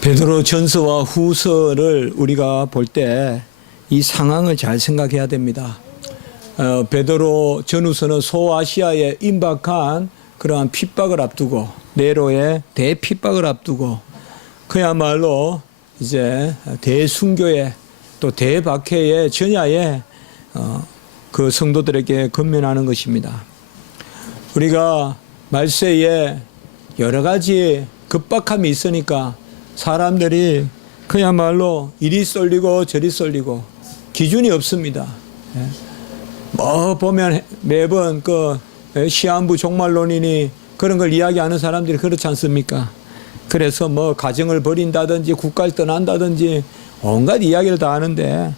베드로 전서와 후서를 우리가 볼 때 이 상황을 잘 생각해야 됩니다. 베드로 전후서는 소아시아에 임박한 그러한 핍박을 앞두고, 네로의 대핍박을 앞두고 그야말로 이제 대순교의 또 대박해의 전야에 그 성도들에게 건면하는 것입니다. 우리가 말세에 여러 가지 급박함이 있으니까 사람들이 그야말로 이리 쏠리고 저리 쏠리고 기준이 없습니다. 뭐 보면 매번 그 시한부 종말론이니 그런 걸 이야기하는 사람들이 그렇지 않습니까? 그래서 뭐 가정을 버린다든지 국가를 떠난다든지 온갖 이야기를 다 하는데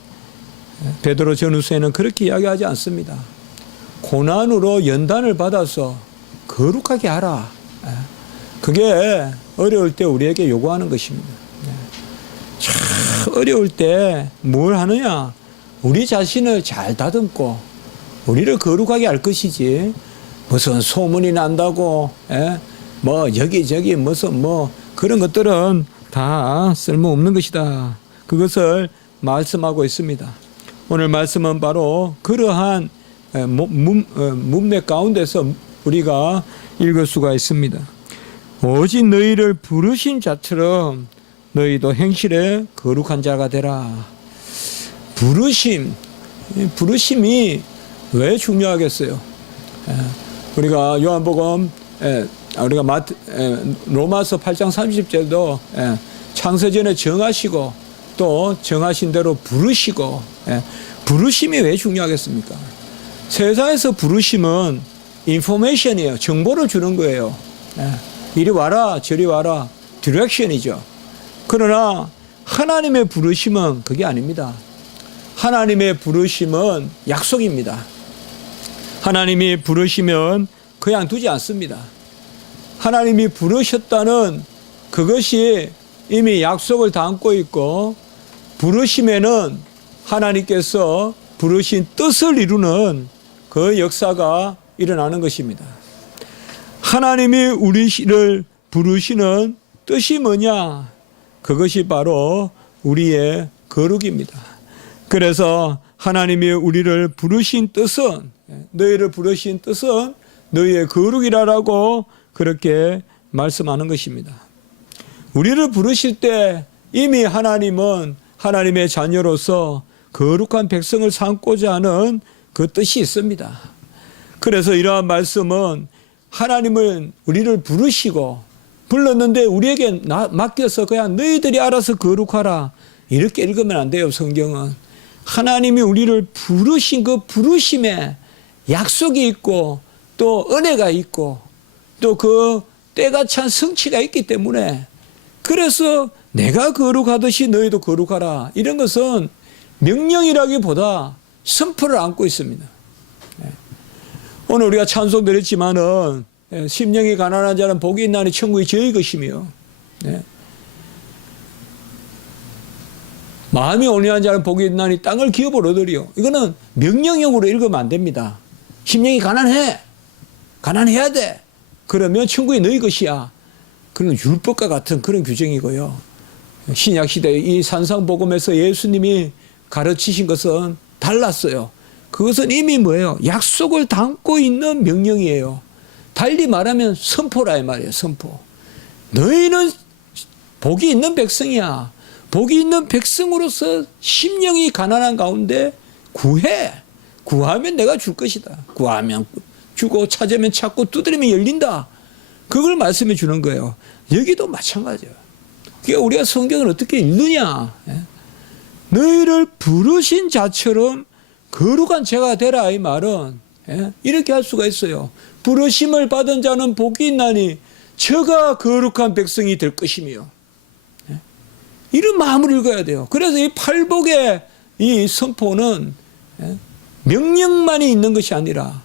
베드로 전후서에는 그렇게 이야기하지 않습니다. 고난으로 연단을 받아서 거룩하게 하라. 그게 어려울 때 우리에게 요구하는 것입니다. 참 어려울 때 뭘 하느냐? 우리 자신을 잘 다듬고 우리를 거룩하게 할 것이지, 무슨 소문이 난다고 뭐 여기저기 무슨 뭐 그런 것들은 다 쓸모없는 것이다. 그것을 말씀하고 있습니다. 오늘 말씀은 바로 그러한 문맥 가운데서 우리가 읽을 수가 있습니다. 오직 너희를 부르신 자처럼 너희도 행실에 거룩한 자가 되라. 부르심이 왜 중요하겠어요? 우리가 요한복음, 우리가 로마서 8장 30절도 창세전에 정하시고 또 정하신 대로 부르시고, 부르심이 왜 중요하겠습니까? 세상에서 부르심은 인포메이션이에요. 정보를 주는 거예요. 이리 와라 저리 와라, 디렉션이죠. 그러나 하나님의 부르심은 그게 아닙니다. 하나님의 부르심은 약속입니다. 하나님이 부르시면 그냥 두지 않습니다. 하나님이 부르셨다는 그것이 이미 약속을 담고 있고, 부르심에는 하나님께서 부르신 뜻을 이루는 그 역사가 일어나는 것입니다. 하나님이 우리를 부르시는 뜻이 뭐냐? 그것이 바로 우리의 거룩입니다. 그래서 하나님이 우리를 부르신 뜻은, 너희를 부르신 뜻은 너희의 거룩이라고 그렇게 말씀하는 것입니다. 우리를 부르실 때 이미 하나님은 하나님의 자녀로서 거룩한 백성을 삼고자 하는 그 뜻이 있습니다. 그래서 이러한 말씀은 하나님은 우리를 부르시고 불렀는데 우리에게 맡겨서 그냥 너희들이 알아서 거룩하라, 이렇게 읽으면 안 돼요. 성경은 하나님이 우리를 부르신 그 부르심에 약속이 있고 또 은혜가 있고 또 그 때가 찬 성취가 있기 때문에, 그래서 내가 거룩하듯이 너희도 거룩하라, 이런 것은 명령이라기보다 선포를 안고 있습니다. 오늘 우리가 찬송 드렸지만은 심령이 가난한 자는 복이 있나니 천국이 저희 것이며, 마음이 온유한 자는 복이 있나니 땅을 기업을 얻으리요. 이거는 명령형으로 읽으면 안 됩니다. 심령이 가난해야 돼. 그러면 천국이 너희 것이야. 그런 율법과 같은 그런 규정이고요. 신약시대 이 산상복음에서 예수님이 가르치신 것은 달랐어요. 그것은 이미 뭐예요? 약속을 담고 있는 명령이에요. 달리 말하면 선포라 이 말이에요. 선포. 너희는 복이 있는 백성이야. 복이 있는 백성으로서 심령이 가난한 가운데 구하면 내가 줄 것이다. 구하면 주고 찾으면 찾고 두드리면 열린다. 그걸 말씀해 주는 거예요. 여기도 마찬가지예요. 그러니까 우리가 성경을 어떻게 읽느냐. 너희를 부르신 자처럼 거룩한 자가 되라, 이 말은 이렇게 할 수가 있어요. 부르심을 받은 자는 복이 있나니 저가 거룩한 백성이 될 것이며, 이런 마음을 읽어야 돼요. 그래서 이 팔복의 이 선포는 명령만이 있는 것이 아니라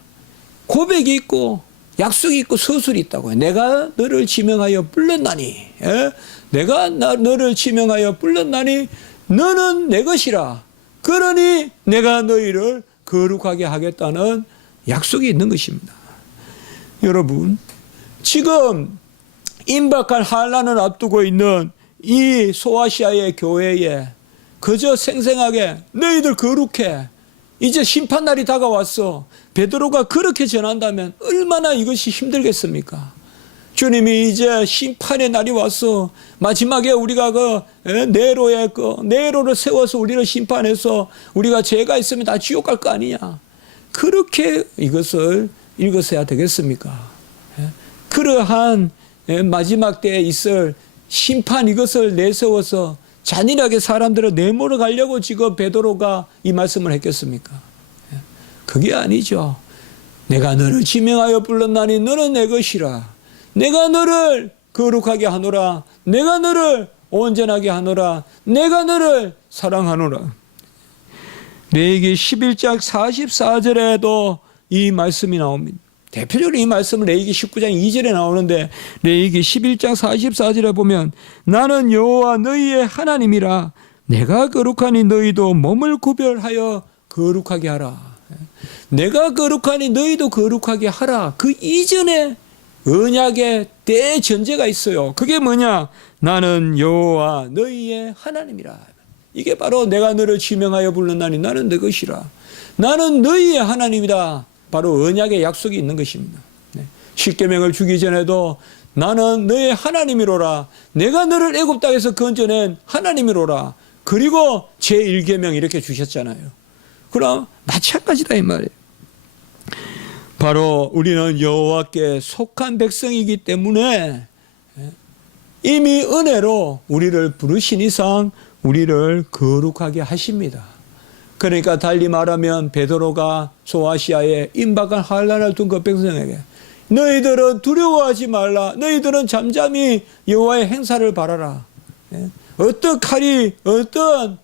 고백이 있고 약속이 있고 서술이 있다고 해요. 내가 너를 지명하여 불렀나니, 내가 너를 지명하여 불렀나니 너는 내 것이라. 그러니 내가 너희를 거룩하게 하겠다는 약속이 있는 것입니다. 여러분, 지금 임박할 환란을 앞두고 있는 이 소아시아의 교회에 그저 생생하게 너희들 거룩해, 이제 심판날이 다가왔어, 베드로가 그렇게 전한다면 얼마나 이것이 힘들겠습니까? 주님이 이제 심판의 날이 왔어, 마지막에 우리가 네로를 세워서 우리를 심판해서 우리가 죄가 있으면 다 지옥 갈 거 아니냐, 그렇게 이것을 읽으셔야 되겠습니까? 그러한 마지막 때에 있을 심판, 이것을 내세워서 잔인하게 사람들을 내몰아 가려고 지금 베드로가 이 말씀을 했겠습니까? 그게 아니죠. 내가 너를 지명하여 불렀나니 너는 내 것이라. 내가 너를 거룩하게 하노라. 내가 너를 온전하게 하노라. 내가 너를 사랑하노라. 레위기 11장 44절에도 이 말씀이 나옵니다. 대표적으로 이 말씀은 레위기 19장 2절에 나오는데, 레위기 11장 44절에 보면 나는 여호와 너희의 하나님이라. 내가 거룩하니 너희도 몸을 구별하여 거룩하게 하라. 내가 거룩하니 너희도 거룩하게 하라. 그 이전에 언약의 대전제가 있어요. 그게 뭐냐? 나는 여호와 너희의 하나님이라. 이게 바로 내가 너를 지명하여 불렀나니 나는 너 것이라. 나는 너희의 하나님이다. 바로 언약의 약속이 있는 것입니다. 십계명을 주기 전에도 나는 너의 하나님이로라. 내가 너를 애굽 땅에서 건져낸 하나님이로라. 그리고 제1계명 이렇게 주셨잖아요. 그럼 마찬가지다 이 말이에요. 바로 우리는 여호와께 속한 백성이기 때문에 이미 은혜로 우리를 부르신 이상 우리를 거룩하게 하십니다. 그러니까 달리 말하면 베드로가 소아시아에 임박한 환난을 둔 그 백성에게 너희들은 두려워하지 말라. 너희들은 잠잠히 여호와의 행사를 바라라. 어떤 칼이 어떤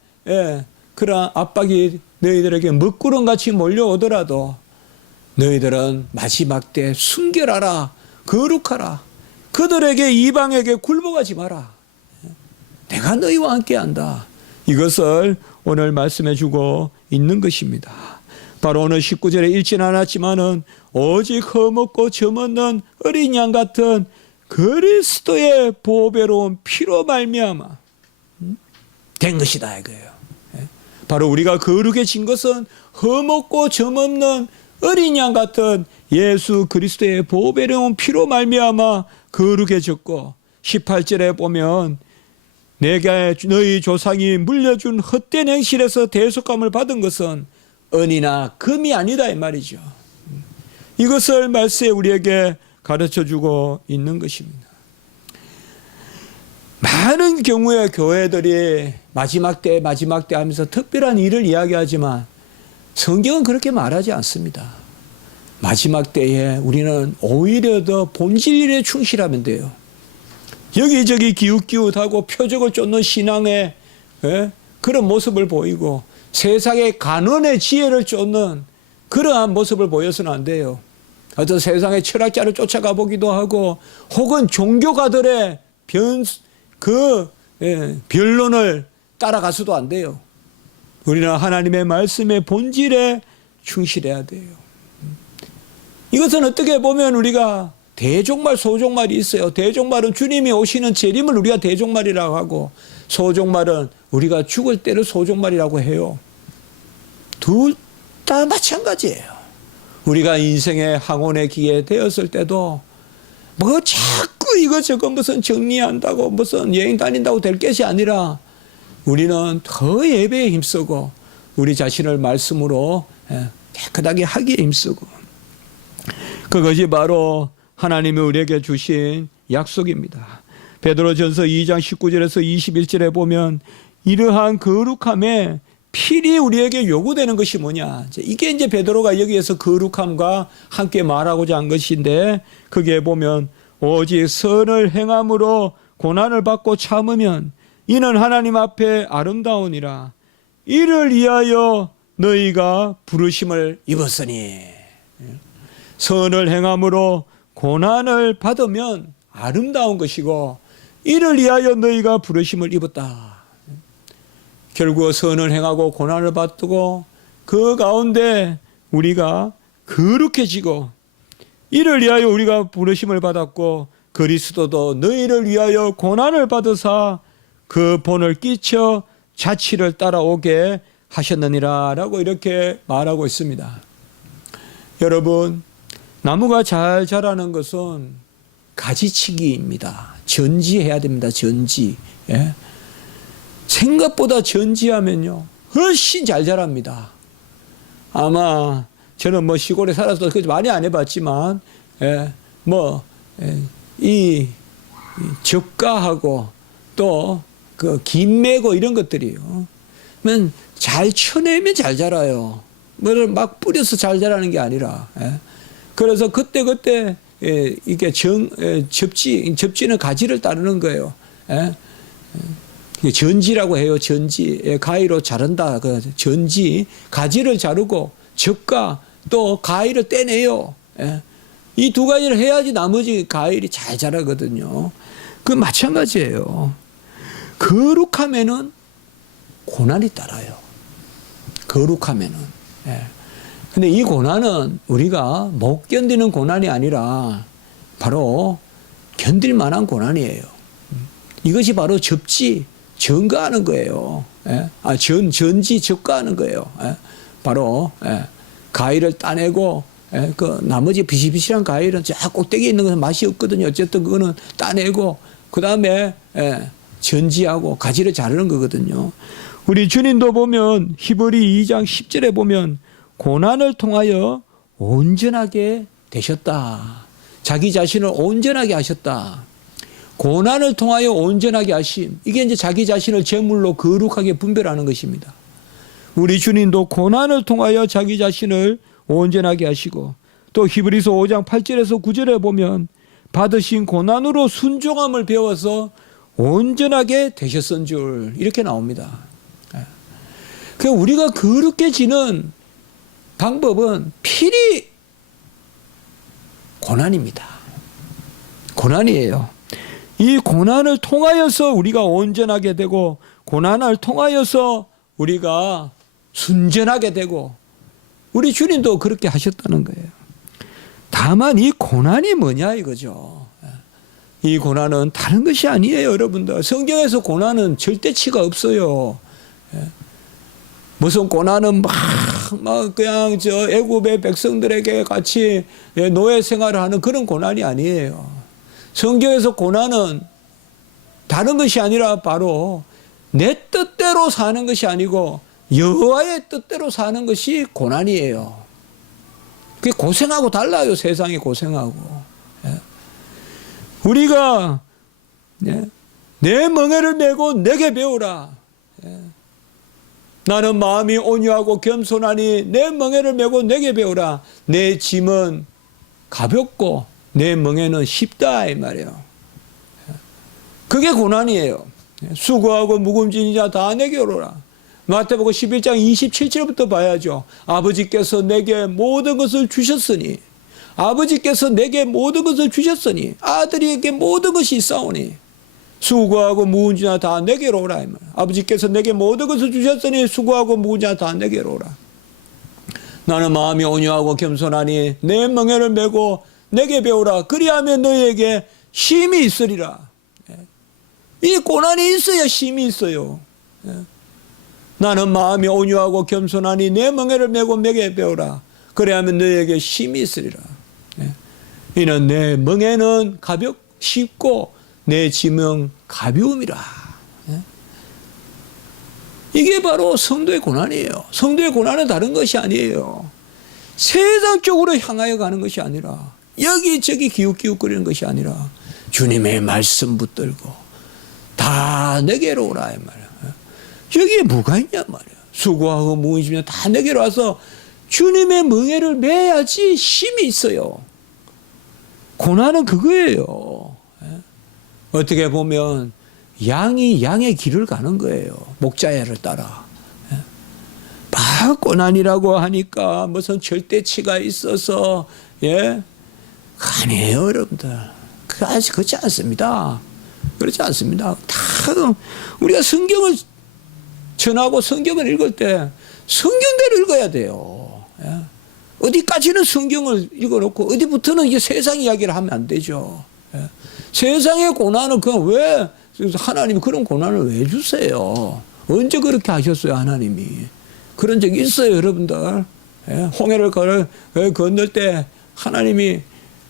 그런 압박이 너희들에게 먹구름같이 몰려오더라도 너희들은 마지막 때 순결하라. 거룩하라. 그들에게 이방에게 굴복하지 마라. 내가 너희와 함께한다. 이것을 오늘 말씀해 주고 있는 것입니다. 바로 오늘 19절에 읽지는 않았지만은 오직 허먹고 점없는 어린 양 같은 그리스도의 보배로운 피로 말미암아 된 것이다 이거예요. 바로 우리가 거룩해진 것은 허먹고 점없는 어린 양 같은 예수 그리스도의 보배로운 피로 말미암아 거룩해졌고, 18절에 보면 내게 너희 조상이 물려준 헛된 행실에서 대속감을 받은 것은 은이나 금이 아니다 이 말이죠. 이것을 말씀에 우리에게 가르쳐주고 있는 것입니다. 많은 경우에 교회들이 마지막 때 하면서 특별한 일을 이야기하지만 성경은 그렇게 말하지 않습니다. 마지막 때에 우리는 오히려 더 본질 일에 충실하면 돼요. 여기저기 기웃기웃하고 표적을 쫓는 신앙의 그런 모습을 보이고 세상의 간언의 지혜를 쫓는 그러한 모습을 보여서는 안 돼요. 어떤 세상의 철학자를 쫓아가 보기도 하고 혹은 종교가들의 변론을 따라가서도 안 돼요. 우리는 하나님의 말씀의 본질에 충실해야 돼요. 이것은 어떻게 보면 우리가 대종말, 소종말이 있어요. 대종말은 주님이 오시는 재림을 우리가 대종말이라고 하고, 소종말은 우리가 죽을 때를 소종말이라고 해요. 둘 다 마찬가지예요. 우리가 인생의 항온의 기회 되었을 때도 뭐 자꾸 이것저것 무슨 정리한다고 무슨 여행 다닌다고 될 것이 아니라 우리는 더 예배에 힘쓰고 우리 자신을 말씀으로 깨끗하게 하기에 힘쓰고, 그것이 바로 하나님이 우리에게 주신 약속입니다. 베드로전서 2장 19절에서 21절에 보면 이러한 거룩함에 필히 우리에게 요구되는 것이 뭐냐, 이게 이제 베드로가 여기에서 거룩함과 함께 말하고자 한 것인데, 그게 보면 오직 선을 행함으로 고난을 받고 참으면 이는 하나님 앞에 아름다우니라. 이를 위하여 너희가 부르심을 입었으니. 선을 행함으로 고난을 받으면 아름다운 것이고 이를 위하여 너희가 부르심을 입었다. 결국 선을 행하고 고난을 받고 그 가운데 우리가 거룩해지고 이를 위하여 우리가 부르심을 받았고, 그리스도도 너희를 위하여 고난을 받으사 그 본을 끼쳐 자취를 따라오게 하셨느니라 라고 이렇게 말하고 있습니다. 여러분, 나무가 잘 자라는 것은 가지치기입니다. 전지해야 됩니다. 전지. 예? 생각보다 전지하면요 훨씬 잘 자랍니다. 아마 저는 뭐 시골에 살아서 많이 안 해봤지만 이 젓가하고 또 그 김매고 이런 것들이요. 잘 쳐내면 잘 자라요. 뭐를 막 뿌려서 잘 자라는 게 아니라. 그래서 그때 이게 접지는 가지를 따르는 거예요. 전지라고 해요. 전지. 가위로 자른다. 그 전지. 가지를 자르고 젓가 또 가위를 떼내요. 이 두 가지를 해야지 나머지 가위를 잘 자라거든요. 그 마찬가지예요. 거룩하면은 고난이 따라요. 거룩하면은. 근데 이 고난은 우리가 못 견디는 고난이 아니라 바로 견딜 만한 고난이에요. 이것이 바로 접지, 전가하는 거예요. 전지, 적가하는 거예요. 바로 가위를 따내고 그 나머지 비실비실한 가위는 저 꼭대기에 있는 것은 맛이 없거든요. 어쨌든 그거는 따내고 그 다음에 전지하고 가지를 자르는 거거든요. 우리 주님도 보면 히브리 2장 10절에 보면 고난을 통하여 온전하게 되셨다. 자기 자신을 온전하게 하셨다. 고난을 통하여 온전하게 하심. 이게 이제 자기 자신을 제물로 거룩하게 분별하는 것입니다. 우리 주님도 고난을 통하여 자기 자신을 온전하게 하시고 또 히브리서 5장 8절에서 9절에 보면 받으신 고난으로 순종함을 배워서 온전하게 되셨은 줄 이렇게 나옵니다. 그러니까 우리가 거룩게 지는 방법은 필히 고난입니다. 고난이에요. 이 고난을 통하여서 우리가 온전하게 되고 고난을 통하여서 우리가 순전하게 되고 우리 주님도 그렇게 하셨다는 거예요. 다만 이 고난이 뭐냐 이거죠. 이 고난은 다른 것이 아니에요, 여러분들. 성경에서 고난은 절대치가 없어요. 무슨 고난은 막 그냥 저 애굽의 백성들에게 같이 노예 생활을 하는 그런 고난이 아니에요. 성경에서 고난은 다른 것이 아니라 바로 내 뜻대로 사는 것이 아니고 여호와의 뜻대로 사는 것이 고난이에요. 그게 고생하고 달라요. 세상이 고생하고. 우리가 내 멍에를 메고 내게 배우라. 나는 마음이 온유하고 겸손하니 내 멍에를 메고 내게 배우라. 내 짐은 가볍고 내 멍에는 쉽다 이 말이에요. 그게 고난이에요. 수고하고 무거운 자 다 내게 오라. 마태복음 11장 27절부터 봐야죠. 아버지께서 내게 모든 것을 주셨으니 아버지께서 내게 모든 것을 주셨으니 아들에게 모든 것이 있사오니 수고하고 무거운 자 다 내게로 오라. 아버지께서 내게 모든 것을 주셨으니 수고하고 무거운 자 다 내게로 오라. 나는 마음이 온유하고 겸손하니 내 멍에를 메고 내게 배우라. 그리하면 너희에게 쉼이 있으리라. 이 고난이 있어야 쉼이 있어요. 나는 마음이 온유하고 겸손하니 내 멍에를 메고 내게 배우라. 그래야면 너희에게 쉼이 있으리라. 이는 내 멍에는 쉽고 내 짐은 가벼움이라. 이게 바로 성도의 고난이에요. 성도의 고난은 다른 것이 아니에요. 세상 쪽으로 향하여 가는 것이 아니라 여기저기 기웃기웃거리는 것이 아니라 주님의 말씀 붙들고 다 내게로 오라 이 말이야. 여기에 뭐가 있냐 말이야. 수고하고 무거운 짐 다 내게로 와서 주님의 멍에를 매야지 힘이 있어요. 고난은 그거예요. 어떻게 보면 양이 양의 길을 가는 거예요. 목자야를 따라. 막 고난이라고 하니까 무슨 절대치가 있어서 아니에요 여러분들. 그렇지 않습니다. 그렇지 않습니다. 다 우리가 성경을 전하고 성경을 읽을 때 성경대로 읽어야 돼요. 어디까지는 성경을 읽어놓고 어디부터는 이제 세상 이야기를 하면 안 되죠. 세상의 고난은 그냥 왜 그래서 하나님이 그런 고난을 왜 주세요? 언제 그렇게 하셨어요, 하나님이? 그런 적이 있어요, 여러분들. 홍해를 건널 때 하나님이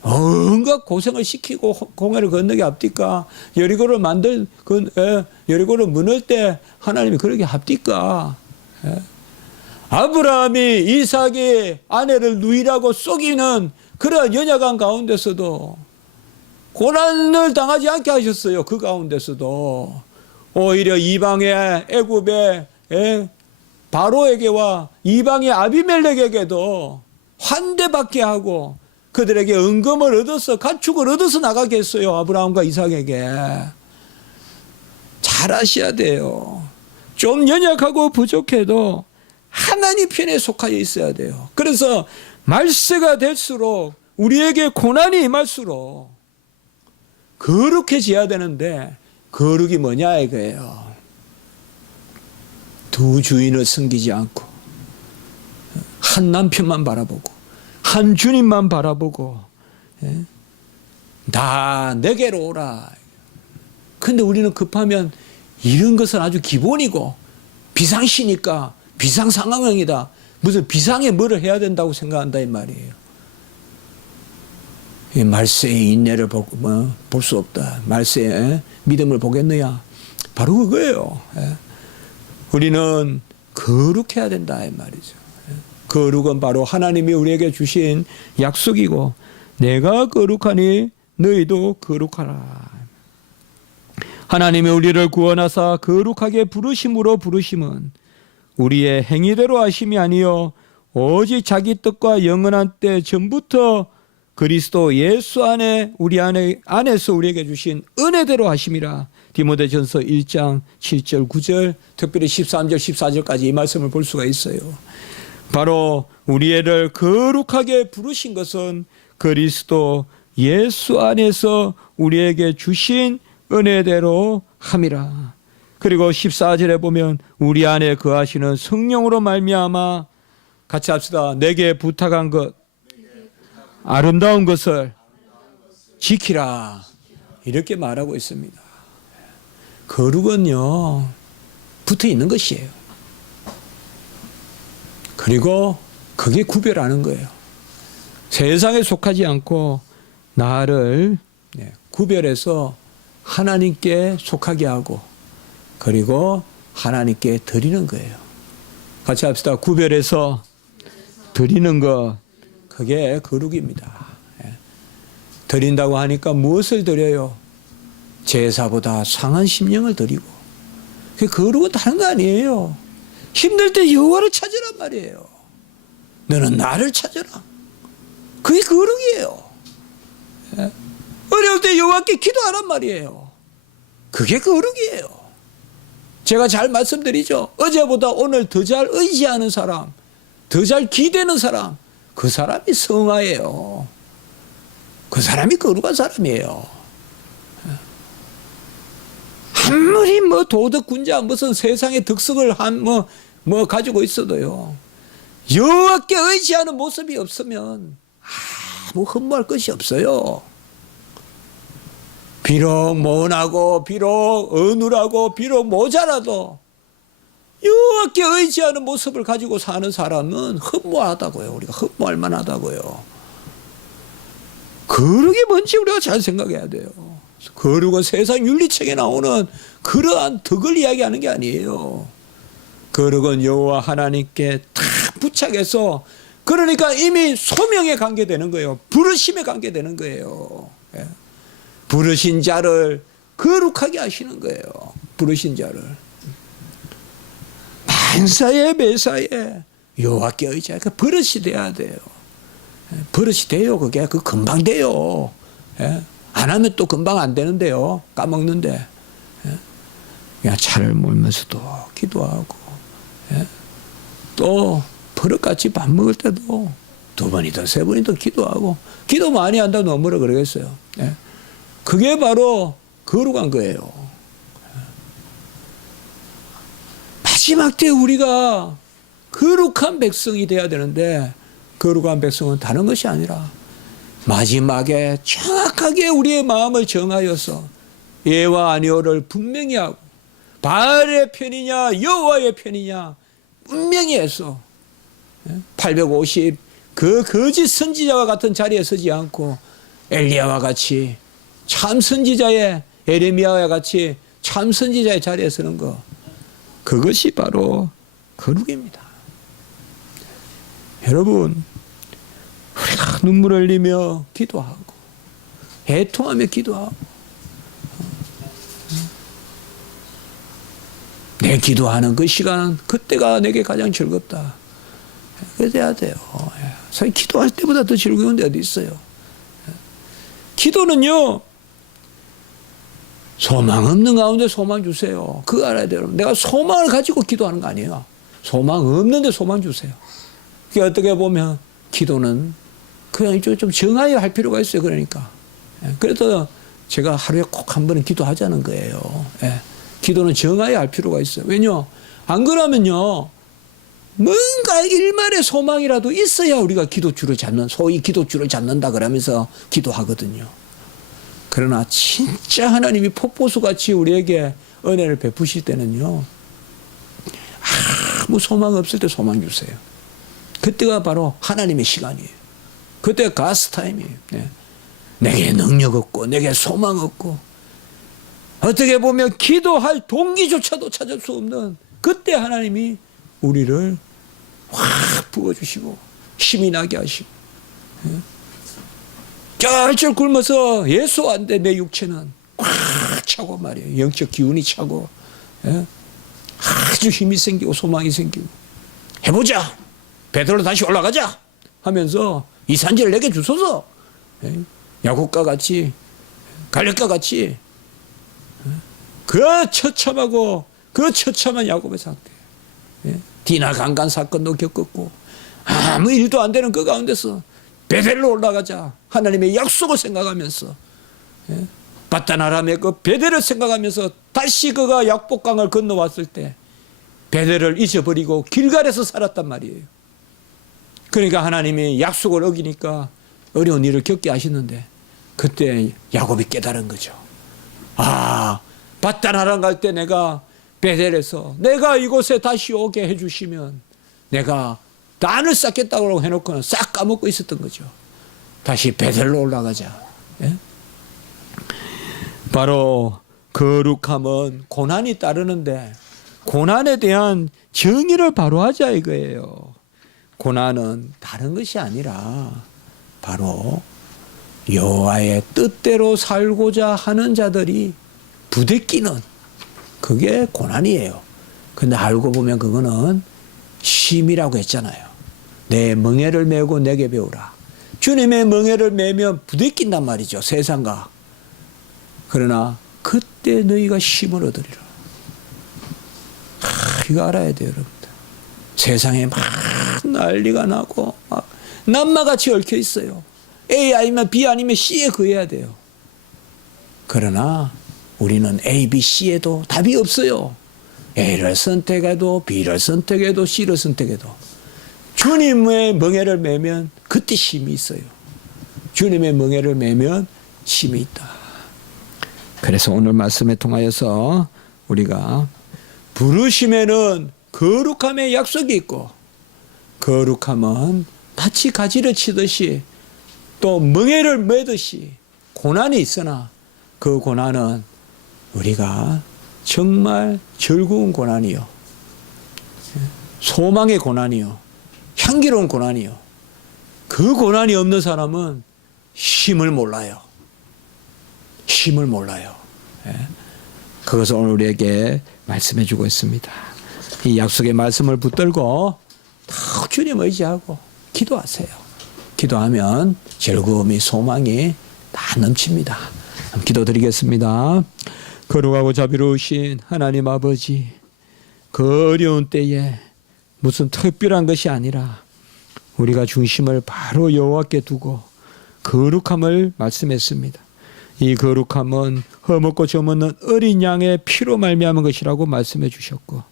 온갖 고생을 시키고 홍해를 건너게 합니까? 여리고를 무널 때 하나님이 그렇게 합니까? 아브라함이 이삭의 아내를 누이라고 속이는 그러한 연약한 가운데서도 고난을 당하지 않게 하셨어요. 그 가운데서도 오히려 이방의 애굽의 바로에게와 이방의 아비멜렉에게도 환대받게 하고 그들에게 은금을 얻어서 가축을 얻어서 나가게 했어요. 아브라함과 이삭에게. 잘 아셔야 돼요. 좀 연약하고 부족해도 하나님 편에 속하여 있어야 돼요. 그래서 말세가 될수록 우리에게 고난이 임할수록 거룩해져야 되는데 거룩이 뭐냐 이거예요. 두 주인을 섬기지 않고 한 남편만 바라보고 한 주님만 바라보고 다 내게로 오라. 근데 우리는 급하면 이런 것은 아주 기본이고 비상시니까 비상상황이다. 무슨 비상에 뭐를 해야 된다고 생각한다 이 말이에요. 말세의 인내를 볼 수 없다. 말세의 믿음을 보겠느냐. 바로 그거예요. 우리는 거룩해야 된다 이 말이죠. 거룩은 바로 하나님이 우리에게 주신 약속이고 내가 거룩하니 너희도 거룩하라. 하나님이 우리를 구원하사 거룩하게 부르심으로 부르심은 우리의 행위대로 하심이 아니요 오직 자기 뜻과 영원한 때 전부터 그리스도 예수 안에 안에서 우리에게 주신 은혜대로 하심이라. 디모데전서 1장 7절 9절 특별히 13절 14절까지 이 말씀을 볼 수가 있어요. 바로 우리를 거룩하게 부르신 것은 그리스도 예수 안에서 우리에게 주신 은혜대로 함이라. 그리고 14절에 보면 우리 안에 거하시는 성령으로 말미암아 같이 합시다. 내게 부탁한 것 아름다운 것을 지키라. 이렇게 말하고 있습니다. 거룩은요 붙어 있는 것이에요. 그리고 그게 구별하는 거예요. 세상에 속하지 않고 나를 구별해서 하나님께 속하게 하고 그리고 하나님께 드리는 거예요. 같이 합시다. 구별해서 드리는 것 그게 거룩입니다. 드린다고 하니까 무엇을 드려요? 제사보다 상한 심령을 드리고 그 거룩은 다른 거 아니에요. 힘들 때 여호와를 찾으란 말이에요. 너는 나를 찾으라. 그게 거룩이에요. 어려울 때 여호와께 기도하란 말이에요. 그게 거룩이에요. 제가 잘 말씀드리죠. 어제보다 오늘 더 잘 의지하는 사람, 더 잘 기대는 사람, 그 사람이 성화예요. 그 사람이 거룩한 사람이에요. 아무리 도덕군자 무슨 세상의 득석을 가지고 있어도요. 여호와께 의지하는 모습이 없으면 아무 흠모할 것이 없어요. 비록 모나고 비록 어눌하고 비록 모자라도 여호와께 의지하는 모습을 가지고 사는 사람은 흠모하다고요. 우리가 흠모할 만하다고요. 거룩이 뭔지 우리가 잘 생각해야 돼요. 거룩은 세상 윤리책에 나오는 그러한 덕을 이야기하는 게 아니에요. 거룩은 여호와 하나님께 딱 부착해서 그러니까 이미 소명에 관계되는 거예요. 부르심에 관계되는 거예요. 부르신 자를 거룩하게 하시는 거예요. 부르신 자를. 만사에 매사에 여호와께 의지하니까 버릇이 돼야 돼요. 버릇이 돼요. 그게 그 금방 돼요. 안 하면 또 금방 안 되는데요. 까먹는데. 그냥 차를 몰면서도 기도하고 또 버릇같이 밥 먹을 때도 2번이든 3번이든 기도하고 기도 많이 한다고 너무 뭐라 그러겠어요. 그게 바로 거룩한 거예요. 마지막 때 우리가 거룩한 백성이 돼야 되는데 거룩한 백성은 다른 것이 아니라 마지막에 정확하게 우리의 마음을 정하여서 예와 아니오를 분명히 하고 바알의 편이냐 여호와의 편이냐 분명히 해서 850 그 거짓 선지자와 같은 자리에 서지 않고 엘리야와 같이 참 선지자의 에레미야와 같이 참 선지자의 자리에 서는 거, 그것이 바로 거룩입니다. 여러분, 우리가 눈물 흘리며 기도하고 애통하며 기도하고 내 기도하는 그 시간, 그때가 내게 가장 즐겁다. 그래야 돼요. 사실 기도할 때보다 더 즐거운 데 어디 있어요. 기도는요, 소망 없는 가운데 소망 주세요. 그거 알아야 돼요. 내가 소망을 가지고 기도하는 거 아니에요. 소망 없는데 소망 주세요. 그게 어떻게 보면 기도는 그냥 좀 정하여 할 필요가 있어요. 그러니까. 그래서 제가 하루에 꼭 한 번은 기도하자는 거예요. 기도는 정하여 할 필요가 있어요. 왜냐? 안 그러면요, 뭔가 일말의 소망이라도 있어야 우리가 기도줄을 잡는, 소위 기도줄을 잡는다 그러면서 기도하거든요. 그러나 진짜 하나님이 폭포수같이 우리에게 은혜를 베푸실 때는요, 아무 소망 없을 때 소망 주세요. 그때가 바로 하나님의 시간이에요. 그때가 가스타임이에요. 내게 능력 없고 내게 소망 없고 어떻게 보면 기도할 동기조차도 찾을 수 없는 그때 하나님이 우리를 확 부어주시고 힘이 나게 하시고, 쩔쩔 굶어서 예수 안 돼 내 육체는 꽉 차고 말이에요. 영적 기운이 차고 아주 힘이 생기고 소망이 생기고, 해보자, 베드로 다시 올라가자 하면서 이 산지를 내게 주소서. 야곱과 같이, 갈렙과 같이 그 처참하고 그 처참한 야곱의 상태, 디나 강간 사건도 겪었고 아무 일도 안 되는 그 가운데서 베델로 올라가자 하나님의 약속을 생각하면서, 바단 아람의 그 베델을 생각하면서 다시 그가 약복강을 건너왔을 때 베델을 잊어버리고 길갈에서 살았단 말이에요. 그러니까 하나님이 약속을 어기니까 어려운 일을 겪게 하시는데, 그때 야곱이 깨달은 거죠. 바단 아람 갈 때 내가 베델에서 내가 이곳에 다시 오게 해주시면 내가 단을 쌓겠다고 해놓고는 싹 까먹고 있었던 거죠. 다시 베델로 올라가자. 바로 거룩함은 고난이 따르는데 고난에 대한 정의를 바로 하자 이거예요. 고난은 다른 것이 아니라 바로 여호와의 뜻대로 살고자 하는 자들이 부대끼는, 그게 고난이에요. 근데 알고 보면 그거는 쉼이라고 했잖아요. 내 멍에를 메고 내게 배우라. 주님의 멍에를 메면 부대낀단 말이죠, 세상과. 그러나 그때 너희가 쉼을 얻으리라. 이거 알아야 돼요, 여러분들. 세상에 막 난리가 나고 막 남마같이 얽혀 있어요. A 아니면 B 아니면 C에 그어야 돼요. 그러나 우리는 A, B, C에도 답이 없어요. A를 선택해도 B를 선택해도 C를 선택해도 주님의 멍에를 메면 그때 쉼이 있어요. 주님의 멍에를 메면 쉼이 있다. 그래서 오늘 말씀에 통하여서 우리가 부르심에는 거룩함의 약속이 있고, 거룩함은 마치 가지를 치듯이 또 멍에를 매듯이 고난이 있으나 그 고난은 우리가 정말 즐거운 고난이요, 소망의 고난이요, 향기로운 고난이요. 그 고난이 없는 사람은 쉼을 몰라요. 쉼을 몰라요. 그것을 오늘 우리에게 말씀해 주고 있습니다. 이 약속의 말씀을 붙들고 다 주님 의지하고 기도하세요. 기도하면 즐거움이, 소망이 다 넘칩니다. 기도드리겠습니다. 거룩하고 자비로우신 하나님 아버지, 그 어려운 때에 무슨 특별한 것이 아니라 우리가 중심을 바로 여호와께 두고 거룩함을 말씀했습니다. 이 거룩함은 허먹고 저먹는 어린 양의 피로 말미암은 것이라고 말씀해 주셨고,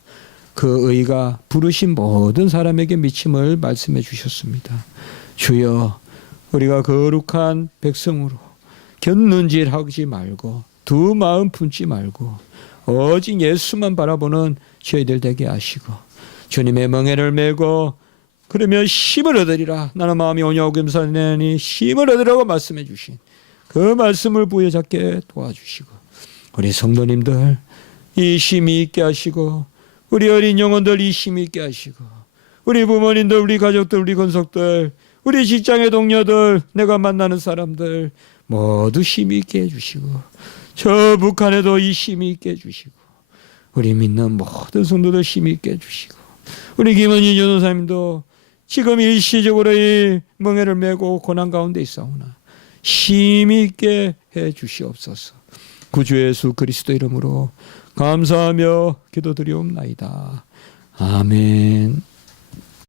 그 의가 부르신 모든 사람에게 미침을 말씀해 주셨습니다. 주여, 우리가 거룩한 백성으로 곁눈질하지 말고 두 마음 품지 말고 오직 예수만 바라보는 저희들 되게 하시고 주님의 멍에를 메고 그러면 힘을 얻으리라. 나는 마음이 온유하고 겸손하니 힘을 얻으라고 말씀해 주신 그 말씀을 부여잡게 도와주시고 우리 성도님들 이 힘이 있게 하시고 우리 어린 영혼들 이 힘이 있게 하시고 우리 부모님들 우리 가족들 우리 권속들 우리 직장의 동료들 내가 만나는 사람들 모두 힘이 있게 해주시고 저 북한에도 이 힘이 있게 해주시고 우리 믿는 모든 성도들 힘이 있게 해주시고 우리 김은희 전도사님도 지금 일시적으로 이 멍에를 메고 고난 가운데 있사오나 힘이 있게 해 주시옵소서. 구주 예수 그리스도 이름으로 감사하며 기도드리옵나이다. 아멘.